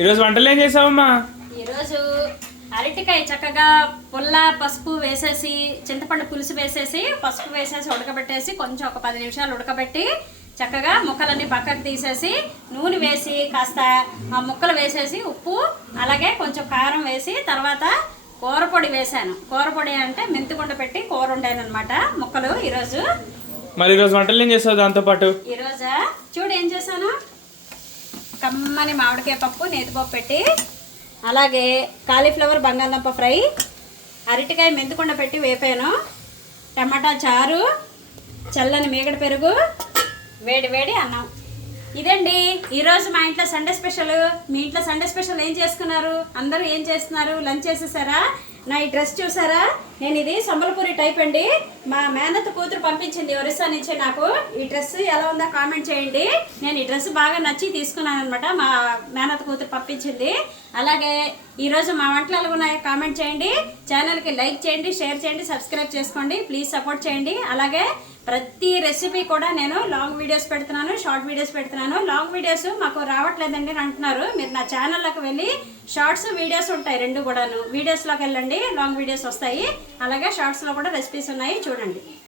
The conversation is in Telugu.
ఈరోజు వంటలు ఏం చేసావమ్మా? ఈరోజు అరటికాయ చక్కగా పుల్ల పసుపు వేసేసి చింతపండు పులుసు వేసేసి పసుపు వేసేసి ఉడకబెట్టేసి కొంచెం ఒక 10 నిమిషాలు ఉడకబెట్టి చక్కగా ముక్కలన్నీ పక్కకు తీసేసి నూనె వేసి కాస్త ఆ ముక్కలు వేసేసి ఉప్పు అలాగే కొంచెం కారం వేసి తర్వాత కూర పొడి వేసాను. కూర పొడి అంటే మెంతికుండ పెట్టి కూర వండాను అనమాట ముక్కలు ఈరోజు. మరి ఈరోజు వంటలు ఏం చేసావు దాంతోపాటు? ఈరోజు చూడు ఏం చేశాను, కమ్మని మామిడికాయ పప్పు నేతిపప్పు పెట్టి అలాగే కాలీఫ్లవర్ బంగాళదుంప ఫ్రై, అరటికాయ మెంతికుండ పెట్టి వేపాను, టమాటా చారు, చల్లని మీగడ పెరుగు, వేడి వేడి అన్నం. ఇదండి ఈరోజు మా ఇంట్లో సండే స్పెషల్. మీ ఇంట్లో సండే స్పెషల్ ఏం చేసుకున్నారు? అందరూ ఏం చేస్తున్నారు? లంచ్ చేసేసారా? నా ఈ డ్రెస్ చూసారా? నేను ఇది సంబల్పూరి టైప్ అండి. మా మేనత్త కూతురు పంపించింది ఒరిస్సా నుంచి. నాకు ఈ డ్రెస్ ఎలా ఉందో కామెంట్ చేయండి. నేను ఈ డ్రెస్ బాగా నచ్చి తీసుకున్నాను అనమాట. మా మేనత్త కూతురు పంపించింది. అలాగే ఈరోజు మా వంటలు ఎలా ఉన్నాయో కామెంట్ చేయండి. ఛానల్కి లైక్ చేయండి, షేర్ చేయండి, సబ్స్క్రైబ్ చేసుకోండి. ప్లీజ్ సపోర్ట్ చేయండి. అలాగే ప్రతి రెసిపీ కూడా నేను లాంగ్ వీడియోస్ పెడుతున్నాను, షార్ట్ వీడియోస్ పెడుతున్నాను. లాంగ్ వీడియోస్ మాకు రావట్లేదండి అని అంటున్నారు. మీరు నా ఛానల్లోకి వెళ్ళి షార్ట్స్ వీడియోస్ ఉంటాయి, రెండు కూడాను. వీడియోస్లోకి వెళ్ళండి, లాంగ్ వీడియోస్ వస్తాయి. అలాగే షార్ట్స్లో కూడా రెసిపీస్ ఉన్నాయి, చూడండి.